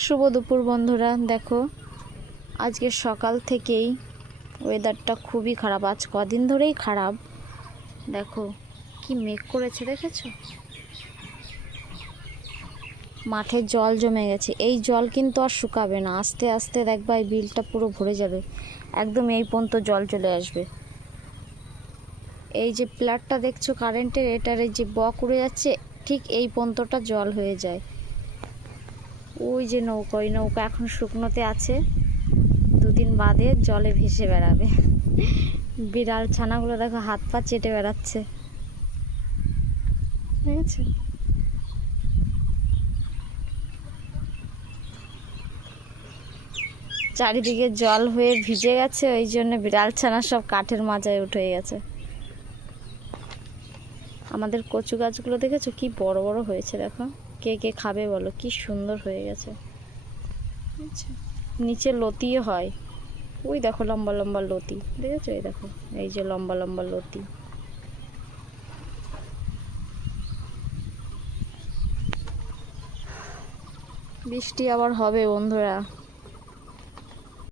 শুভ দুপুর বন্ধুরা। দেখো আজকে সকাল থেকেই ওয়েদারটা খুবই খারাপ, আজ কদিন ধরেই খারাপ। দেখো কি মেঘ করেছে, দেখেছো? মাঠে জল জমে গেছে, এই জল কিন্তু আর শুকাবে না, আস্তে আস্তে দেখবা এই বিলটা পুরো ভরে যাবে, একদম এই পর্যন্ত জল চলে আসবে। এই যে প্লারটা দেখছো কারেন্টের, এটার এই যে বক উড়ে যাচ্ছে, ঠিক এই পর্যন্তটা জল হয়ে যায়। ওই যে নৌকা, ওই নৌকা এখন শুকনোতে আছে, দুদিন বাদে জলে ভেসে বেড়াবে। বিড়াল ছানাগুলো দেখো হাত পা চেটে বেড়াচ্ছে, ঠিক আছে? চারিদিকে জল হয়ে ভিজে গেছে, ওই জন্য বিড়াল ছানা সব কাঠের মাজায় উঠে গেছে। আমাদের কচু গাছগুলো দেখেছো কি বড় বড় হয়েছে, দেখো। কে কে খাবে বলো, কি সুন্দর হয়ে গেছে। নিচে লতিও হয়, ওই দেখো লম্বা লম্বা লতি, দেখেছো? এই দেখো, এই যে লম্বা লম্বা লতি। বৃষ্টি আবার হবে বন্ধুরা।